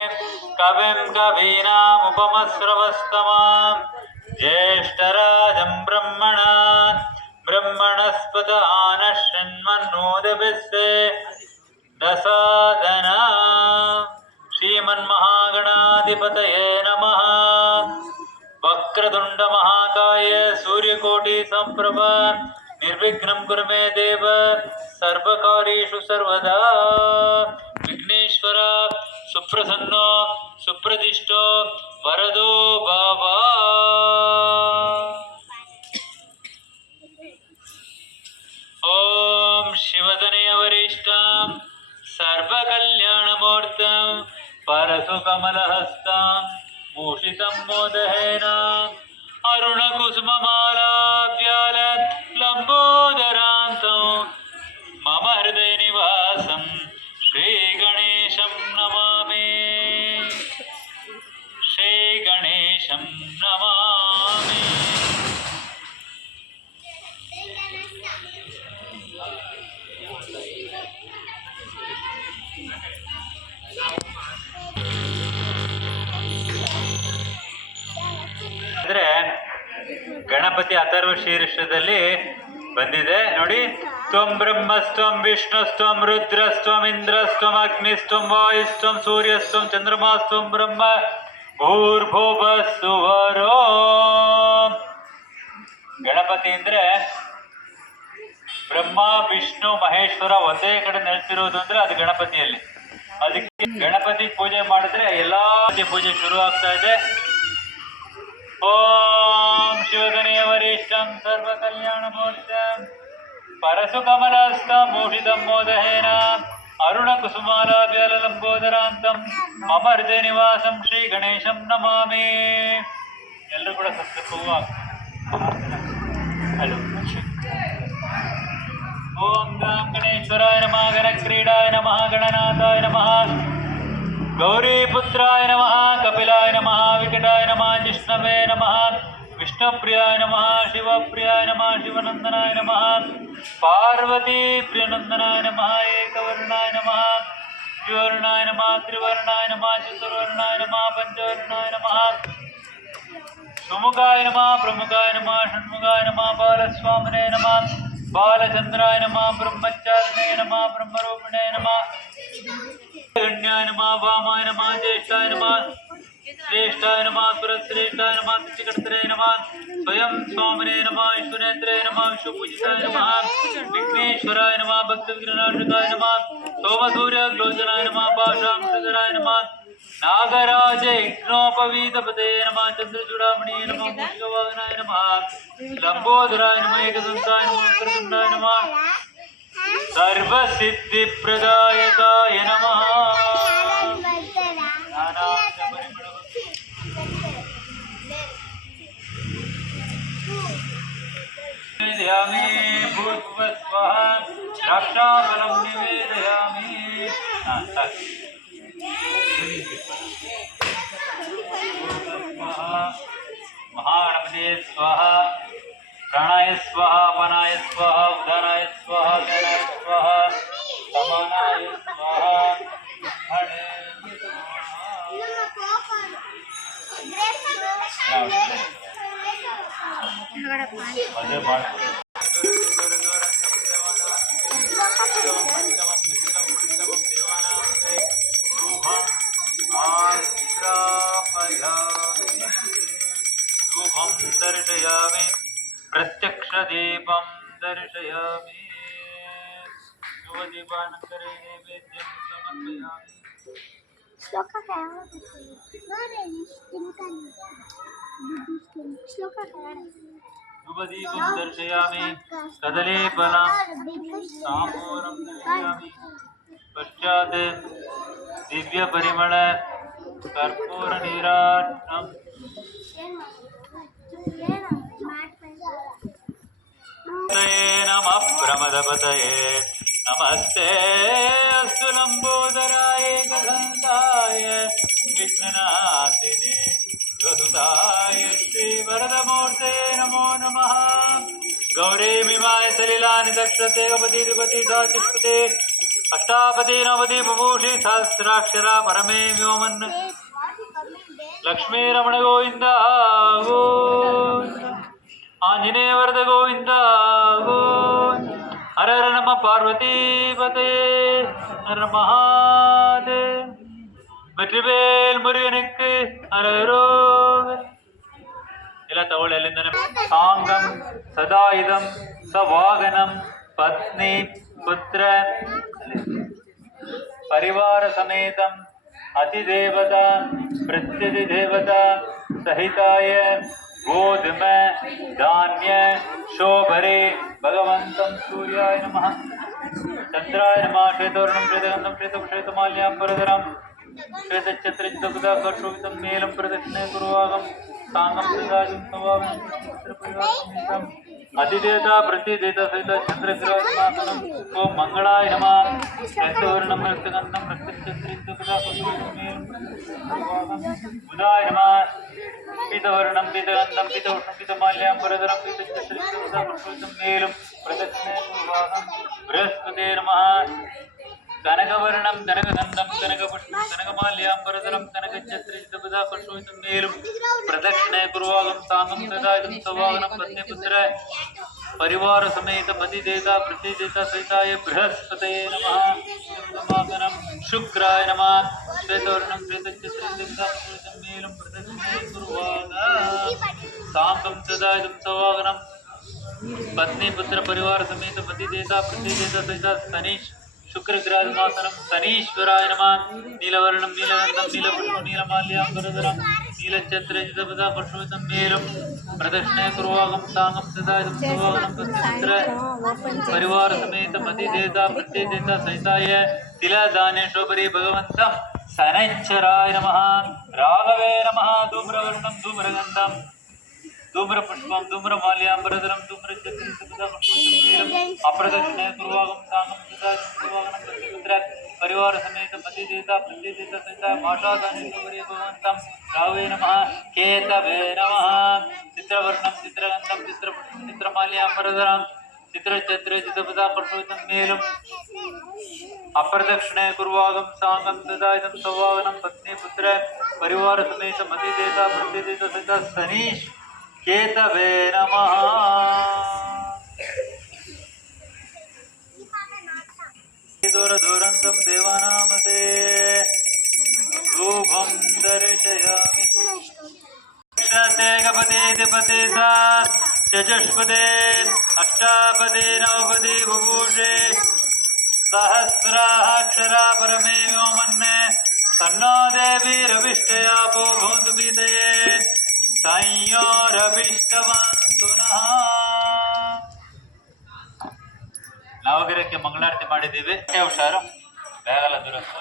कविं कवीनामुपमस्रवस्तमाम् ज्येष्ठराजं ब्रह्मणस्पत आनः शृण्वन्नोतिभिस्से दसादना। श्रीमन्महागणाधिपतये नमः। वक्रतुंड महाकाय सूर्यकोटि संप्रभ निर्विघ्नं कुरु मे देव सर्वकार्येषु सर्वदा। विघ्नेश्वर सुप्रसन्नो सुप्रतिष्ठो वरदो बाबा। ओम शिवतनय वरिष्ठं सर्वकल्याणमूर्तं परशुकमलहस्तं भूषितं मोदहेन अरुणकुसुममालाव्यालम्बोदरान्तं मम हृदयनिवासं श्रीगणेशं नमामि। श्रीगणेशं नमामि। ಅಂದ್ರೆ ಗಣಪತಿ ಅಥರ್ವ ಶೀರ್ಷದಲ್ಲಿ ಬಂದಿದೆ ನೋಡಿ. ತ್ವಂ ಬ್ರಹ್ಮಸ್ತ್ವಂ ವಿಷ್ಣುಸ್ತ್ವಂ ರುದ್ರಸ್ತ್ವಂ ಇಂದ್ರಸ್ತ್ವಂ ಅಗ್ನಿಸ್ತ್ವಂ ವಾಯುಸ್ತ್ವಂ ಸೂರ್ಯಸ್ತ್ವಂ ಚಂದ್ರಮಾಸ್ತ್ವಂ ಬ್ರಹ್ಮ ಭೂರ್ಭುವಸ್ಸುವರೋ. ಗಣಪತಿ ಅಂದ್ರೆ ಬ್ರಹ್ಮ ವಿಷ್ಣು ಮಹೇಶ್ವರ ಒಂದೇ ಕಡೆ ನೆಲೆಸಿರೋದು ಅಂದ್ರೆ ಅದು ಗಣಪತಿಯಲ್ಲಿ. ಅದಕ್ಕೆ ಗಣಪತಿ ಪೂಜೆ ಮಾಡಿದ್ರೆ ಎಲ್ಲಾ ಪೂಜೆ ಶುರು ಆಗ್ತಾ ಇದೆ. ಓಂ ಶಿವಗಣೇಯ ವರಿಷ್ಠಂ ಸರ್ವಕಲ್ಯಾಣಮೂರ್ತಿಂ ಪರಶುಕಮಲಹಸ್तं ಭೂಷಿतं ಮೋದಹೇನ ಅರುಣಕುಸುಮಾಲಾವ್ಯಾಲಂಬೋದರಾಂತಂ ಮಮ ಹೃದಯ ನಿವಾಸಂ ಶ್ರೀ ಗಣೇಶಂ ನಮಾಮಿ. ಎಲ್ಲರೂ ಕೂಡ ಸಂಕಲ್ಪವೂ ಆಗ್ತದೆ. ಹಲೋ. ಓಂ ಗಂ ಗಣೇಶ್ವರಾಯ ನಮಃ ಗಣಕ್ರೀಡಾಯ ನಮಃ ಗಣನಾಥಾಯ ನಮಃ ಗೌರೀಪುತ್ರಾಯ ನಮಃ ಕಪಿಲಾಯ ನಮಃ ವಿಕಟಾಯ ನಮಃ ಜಿಷ್ಣವೇ ನಮಃ ವಿಷ್ಣುಪ್ರಿಯಾಯ ನಮಃ ಶಿವಪ್ರಿಯಾಯ ನಮಃ ಶಿವನಂದನಾಯ ನಮಃ ಪಾರ್ವತಿ ಪ್ರಿಯನಂದನಾಯ ನಮಃ ಏಕವರ್ಣಾಯ ನಮಃ ದ್ವಿವರ್ಣಾಯ ನಮಃ ತ್ರಿವರ್ಣಾಯ ನಮಃ ಚತುರ್ವರ್ಣಾಯ ನಮಃ ಪಂಚವರ್ಣಾಯ ನಮಃ ಸುಮುಖಾಯ ನಮಃ ಪ್ರಮುಖಾಯ ನಮಃ ಷಣ್ಮುಖಾಯ ನಮಃ ಬಾಲಸ್ವಾಮಿನೇ ನಮಃ ಬಾಲಚಂದ್ರಾಯ ನಮಃ ಬ್ರಹ್ಮಚಾರಿಣೇ ನಮಃ ಬ್ರಹ್ಮರೂಪಿಣೇ ನಮಃ गण्याय नमः वामाय नमः ज्येष्ठाय नमः श्रेष्ठाय नमः सुरश्रेष्ठाय नमः सृष्टिकर्त्रे नमः स्वयं स्वामिने नमः ईश्वरेन्द्रे नमः विश्वपूजिताय नमः विघ्नेश्वराय नमः भक्तविघ्ननाशकाय नमः सोमसूर्यग्लोचनाय नमः पाशांशधराय नमः नागराज यज्ञोपवीतपते नमः चंद्रचूडामणि नमः मूषिकवाहनाय नमः लंबोदराय नमः एकदन्ताय नमः वक्रतुण्डाय नमः सर्वसिद्धिप्रदायकाय नमः। निवेदयामि भूर्भुवस्वः रक्षाबलं निवेदयामि। महागणपते स्वाहा प्राणाय स्वाहा अपानाय स्वाहा उदानाय स्वाहा ज्ञानाय स्वाहा समानाय स्वाहा हरे दर्शयामि प्रत्यक्ष दीपं दर्शयामि शुभदीपानन्तरे नैवेद्यं समर्पयामि। शुभदीपं दर्शयामि कदलीफलं ताम्बूलं दर्शयामि। पश्चात् दिव्यपरिमळ कर्पूरनीराजनम् नमः प्रमदपतये नमस्ते अस्तु लंबोदराय गगनताय विघ्ननाशिने योसुताय श्रीवरदमूर्ते नमो नमः। गौरी मिमाय सलिलानि दक्षते गपति द्विपति सातिष्पते अष्टापदी नवपदी बुभूषि सहस्राक्षर परमे व्योमन् लक्ष्मी रमण गोविंद गोविंद आंजनेय वरद गोविंद गोविंद हर हर नम पार्वती पते हर महादेव வெற்றிவேல் முருகனுக்கு அரரோக எல்லாம் தவள் எழுந்தன சாங்கம் சதாயுதம் சவாகனம் பத்னி புத்திர परिवार समेतम अतिदेवता प्रत्यधिदेवता सहिताय गोधूम धान्य शोभरे भगवन्तं सूर्याय नमः चंद्राय नमः श्वेतवर्णं श्वेतगन्धं श्वेतमाल्याम्बरधरं श्वेतच्छत्रजितबुधाकर्षोभितं मेलं प्रदक्षिणे कुर्वागं साङ्गं सदाजं सवागं अधिदेवता प्रतिदेवता सहित चंद्रग्रहमासनम ओम मंगलाय नमः रक्तवर्णं रक्तगन्धं रक्तच्छत्रजितबुधाय नमः पीतवर्णं पीतगन्धं पीतउष्णं पीतमाल्याम्बरधरं पीतच्छत्रजितबुधाकर्षोभितं मेलं प्रदक्षिणे कुर्वागं बृहस्पते नमः कनकवर्णं कनकगन्धं कनकपुष्पं कनकमाल्याम्बरधरं कनकच्छत्रजितबुधाकर्षोभितं मेलं प्रदक्षिणे कुर्वागं साङ्गं सदायुधं सवाहनं पत्नीपुत्र परिवार समेत पतिदेवता प्रतिदेवता सहिताय बृहस्पतये नमः समागमनं शुक्राय नमः श्वेतवर्णं श्वेतच्छत्रजितबुधाकर्षोभितं मेलं प्रदक्षिणे कुर्वागं साङ्गं सदायुधं सवाहनं पत्नीपुत्र परिवार समेत पतिदेवता प्रतिदेवता सहिता शनीश शुक्रग्रासमासनं शनीश्वराय नमः नीलवर्णं नीलगन्धं नीलपुष्पं नीलमाल्याम्बरधरं नीलच्छत्रजितबुधाकर्षोभितं मेलं प्रदक्षिणे कुर्वागं साङ्गं सदायुधं सवाहनं पत्नीपुत्र परिवार समेत पतिदेवता प्रतिदेवता सहिताय तिलधान्य शोभरे भगवन्तं शनैश्चराय नमः राघवे नमः धूम्रवर्णं धूम्रगन्धं धूम्रपुष्पं धूम्रमाल्याम्बरधरं धूम्रच्छत्रजितबुधाकर्षोभितं अप्रदक्षिणे कुर्वागं साङ्गं सदायुधं सवाहनं पत्नीपुत्र परिवार समेत पतिदेवता प्रतिदेवता सहिता भाषादानि शोभरे भगवन्तं राघवे नमः केतवे नमः चित्रवर्णं चित्रगन्धं चित्रपुष्पं चित्रमाल्याम्बरधरं चित्रच्छत्रजितबुधाकर्षोभितं मेलं अप्रदक्षिणे कुर्वागं साङ्गं सदायुधं सवाहनं पत्नीपुत्र परिवार समेत पतिदेवता प्रतिदेवता सहिता शनीश केतवे नमः दूरदूरन्तं देवानामते रूपं दर्शयामि क्षते गपते दिपते सा चतुष्पदे अष्टापदे नवपदे बुभूषे सहस्राक्षरा परमे व्योमन्ने सन्नो देवीरभिष्टयापो भवन्तु पीतये संयोरभिष्टवन्तु नः ನವಗ್ರಹಕ್ಕೆ ಮಂಗಳಾರತಿ ಮಾಡಿದ್ದೀವಿ. ಹುಷಾರು, ಬೇಗಲ್ಲ ದುರಸ್ತು.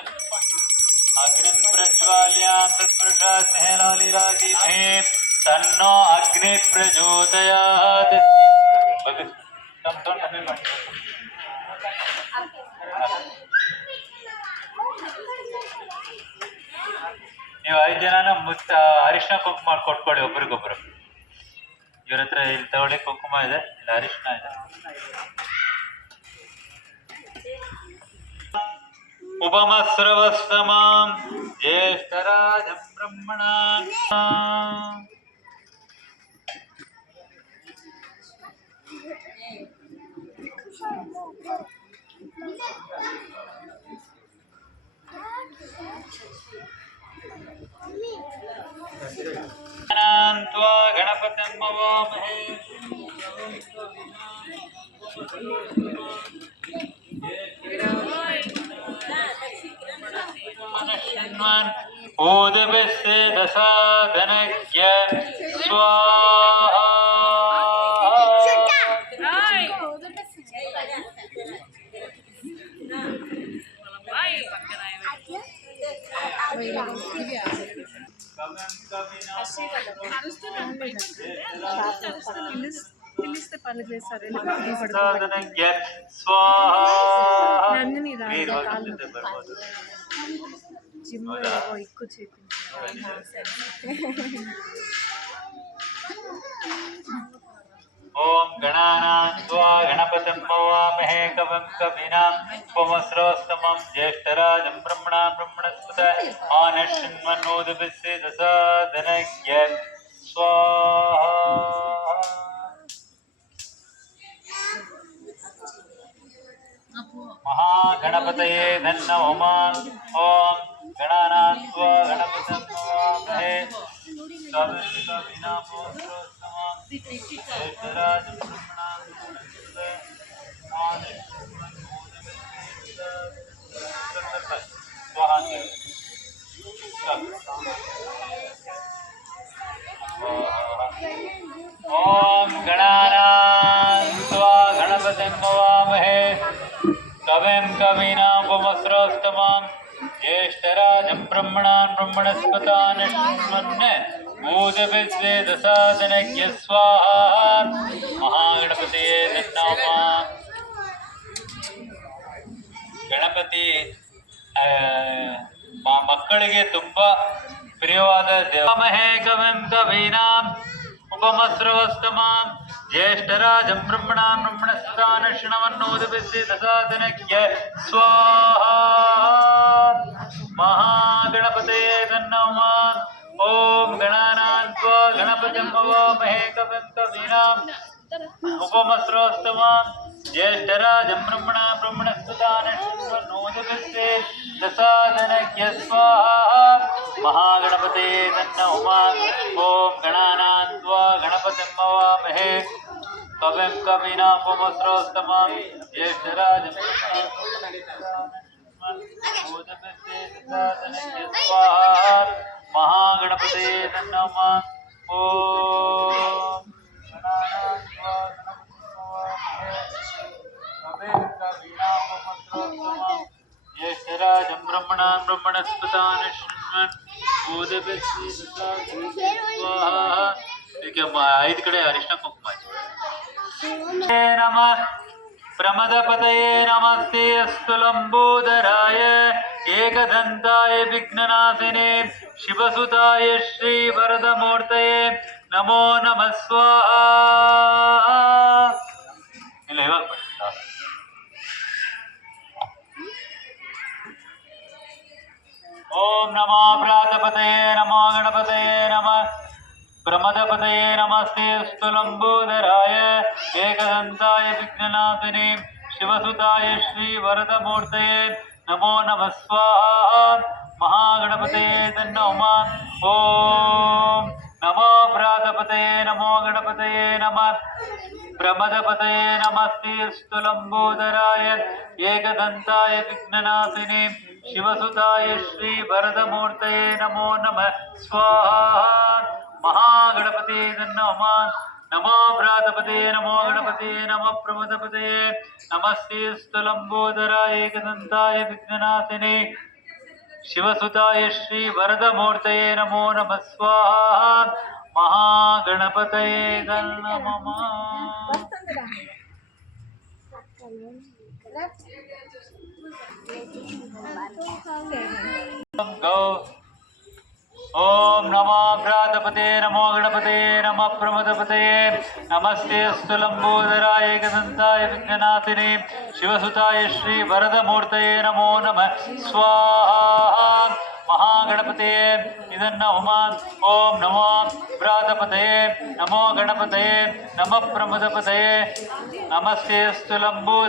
ಅಗ್ನಿಂ ಪ್ರಜ್ವಾಲ್ಯಾಂ ತತ್ಪುರುಷಾತ್ ಸ್ನೇಹಲಾಲಿರಾಧೀಮಹೇ ತನ್ನೋ ಅಗ್ನಿ ಪ್ರಚೋದಯಾತ್. ನೀವು 5 ಜನನ ಅರಿಶಿನ ಕುಂಕುಮ ಕೊಟ್ಕೊಳ್ಳಿ ಒಬ್ರಿಗೊಬ್ರು. ಇವ್ರ ಹತ್ರ ಇಲ್ಲಿ ತಗೊಳ್ಳಿ, ಕುಂಕುಮ ಇದೆ, ಇಲ್ಲಿ ಅರಿಶಿನ ಇದೆ. उपमस्रवस्तमां ज्येष्ठराजं ब्रह्मणां त्वा गणपतिं मवामहे ओदभिस्से दशाधनज्ञ स्वाहा. పిలిస్తే పలుకులేస్తారు నందిని జిమ్ ఎక్కువ చేపించారు. ओम गणानां त्वा गणपतिं हवामहे कविं कवीनां उपमस्रवस्तमं ज्येष्ठराजं ब्रह्मणां ब्रह्मणस्पत आनश्चिन्वन्नोदभिस्सेदसादनज्ञ स्वाहा। महागणपतये धन्नोमां ओम गणानां त्वा गणपतिं हवामहे कविं कवीनां उपमस्रवस्तमं ज्येष्ठराजं ब्रह्मणां ब्रह्मणस्पत स्वाहा। ओम गणानां त्वा गणपतिं हवामहे कविं कवीनामुपमस्रवस्तमं ज्येष्ठराजं ब्रह्मणां ब्रह्मणस्पतानश्चिन्वन्नोदभिस्सेदसादनज्ञ स्वाहा। महागणपतये नमः। ಗಣಪತಿ ಮಕ್ಕಳಿಗೆ ತುಂಬಾ ಪ್ರಿಯವಾದ ದೇವಮಹೇ ಕವಿಂ ಕವೀನಾಂ ಉಪಮಸ್ರವಸ್ತಮಾಂ ಜ್ಯೇಷ್ಠರಾಜಂ ಬ್ರಹ್ಮಣಾಂ ಬ್ರಹ್ಮಣಸ್ಪತಾನಶ್ಚಿನ್ವನ್ನೋದಭಿಸ್ಸೇದಸಾದನಜ್ಞ ಸ್ವಾಹಾ। ಮಹಾಗಣಪತಯೇ ನಮಃ ಓಂ ಗಣಾನಾಂ ತ್ವಾ ಗಣಪತಿಂ ಹವಾಮಹೇ ಕವಿಂ ಕವೀನಾಂ उपमस्रोस्तमां ज्येष्ठराजं ब्रह्मणां ब्रह्मणस्पतानश्चिन्वन्नोदभिस्सेदसादनज्ञ स्वाहा। महागणपतये नमः ओं गणानां त्वा गणपतिं हवामहे कविं कवीनां उपमस्रोस्तमां ज्येष्ठराजं ब्रह्मणां स्वाहा। महागणपतये नमः ओं ज्येष्ठराजं ब्रह्मणां ब्रह्मणस्पतानश्चिन्वन्नोदभिस्सेदसादनज्ञ स्वाहा। 5 कಡೆ ಅರಿಶಿನ ಕುಂಕುಮ नमः प्रमदपतये नमस्ते अस्तु लंबोदराय एकदंताय विघ्ननाशिने शिवसुताय श्रीवरदमूर्तये नमो नमः स्वाहा। ओम नमो भ्रातपतये नमो गणपतये नमः प्रमदपतये नमस्ते अस्तु लंबोदराय एकदंताय विघ्ननाशिने शिवसुताय श्रीवरदमूर्तये नमो नमः स्वाहा। महागणपतये नमः ओम नमो भ्रातपतये नमो गणपतये नमः प्रमदपतये नमस्ते अस्तु लंबोदराय एकदंताय विघ्ननाशिने शिवसुताय श्रीवरदमूर्तये नमो नमः स्वाहा। महागणपतये नमः नमो भ्रातपतये नमो गणपतये नमः प्रमदपतये नमस्ते अस्तु लंबोदराय एकदंताय विघ्ननाशिने शिवसुताय श्रीवरदमूर्तये नमो नमः स्वाहा। महागणपतये नमः गौ ओम नमो भ्रातपतये नमो गणपतये नमः प्रमदपतये नमस्ते अस्तु लंबोदराय एकदंताय विघ्ननाशिने शिवसुताय श्रीवरदमूर्तये नमो नमः स्वाहा। महागणपतये नमः ओम नमो भ्रातपतये नमो गणपतये नमः प्रमदपतये नमस्ते अस्तु लंबोदराय